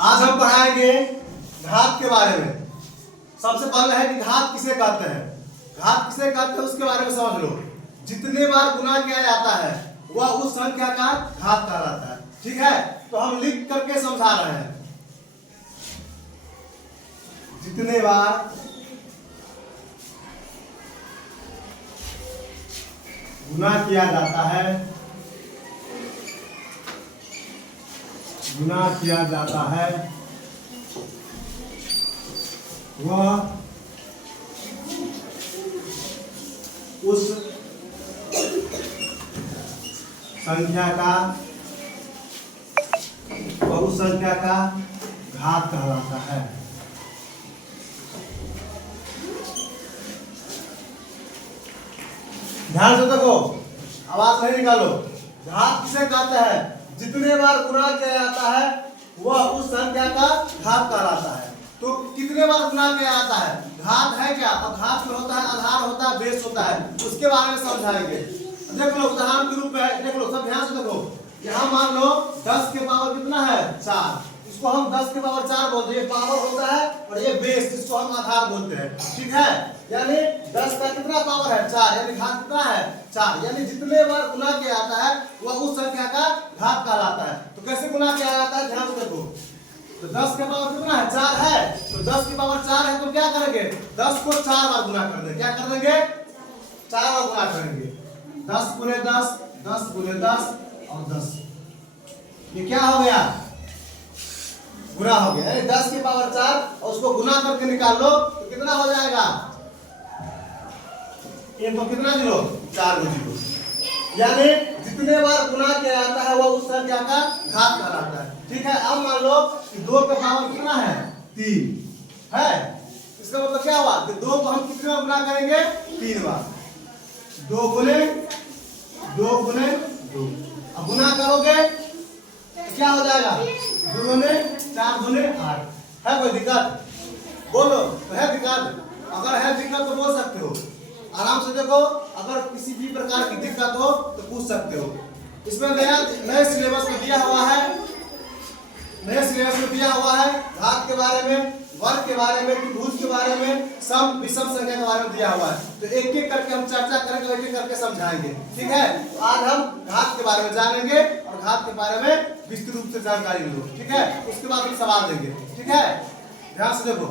आज हम पढ़ाएंगे घात के बारे में। सबसे पहले है कि घात किसे कहते हैं। घात किसे कहते हैं उसके बारे में समझ लो। जितने बार गुना किया जाता है वह उस संख्या का घात कहलाता है। ठीक है, तो हम लिख करके समझा रहे हैं। जितने बार गुना किया जाता है, गुना किया जाता है वह उस संख्या का घात कहलाता है। ध्यान से देखो, आवाज नहीं निकालो। घात किसे कहते हैं? जितने बार गुना किया जाता है वह उस संख्या का घात कहलाता है। तो कितने बार गुना किया जाता है? घात है क्या? अब घात में होता है आधार, होता है बेस, होता है, उसके बारे में समझाएंगे। देख लो उदाहरण के रूप में, देख लो सब ध्यान से देखो। यहाँ मान लो 10 के पावर कितना है? 4। इसको हम 10 के पावर 4 बोलते हैं। ये पावर होता है और ये बेस, जिसको हम आधार बोलते हैं। ठीक है, यानी 10 का कितना पावर है? 4, यानी घात कितना है? 4। यानी जितने बार गुना किया जाता है वह उस संख्या का घात कहलाता है। तो कैसे गुना किया जाता है ध्यान से देखो। तो 10 के पावर कितना है? 4 है। तो 10 के पावर 4 है तो क्या करेंगे? 10 को 4 बार गुना कर देंगे। क्या कर देंगे? 4 बार गुना करेंगे। 10 गुने 10, 10 गुने 10 और 10। ये क्या हो गया? गुना हो गया। 10 की पावर 4 और उसको गुना करके निकाल लो तो कितना हो जाएगा? ये तो कितना जीरो? 4 जीरो। यानी जितने बार गुना किया जाता है वह उस संख्या का घात कहलाता है। ठीक है, अब मान लो कि 2 का पावर कितना है? 3 है। इसका मतलब क्या हुआ कि 2 को हम कितने बार गुना करेंगे? 3 बार। 2 गुने 2 गुने 2। अब गुना करोगे तो क्या हो जाएगा? 2 गुने 4 गुने 8। है कोई दिक्कत? बोलो, तो है दिक्कत? अगर है दिक्कत तो बोल सकते हो। आराम से देखो, अगर किसी भी प्रकार की दिक्कत हो तो पूछ सकते हो। इसमें नए सिलेबस में दिया हुआ है, नए सिलेबस में दिया हुआ है घात के बारे में, वर्ग के बारे में, त्रिभुज के बारे में, सम विषम संख्या के बारे में दिया हुआ है। तो एक एक करके हम चर्चा करेंगे, एक एक करके समझाएंगे। ठीक है, तो आज हम घात के बारे में जानेंगे और घात के बारे में विस्तृत रूप से जानकारी लो। ठीक है, उसके बाद हम सवाल देंगे। ठीक है, ध्यान से देखो।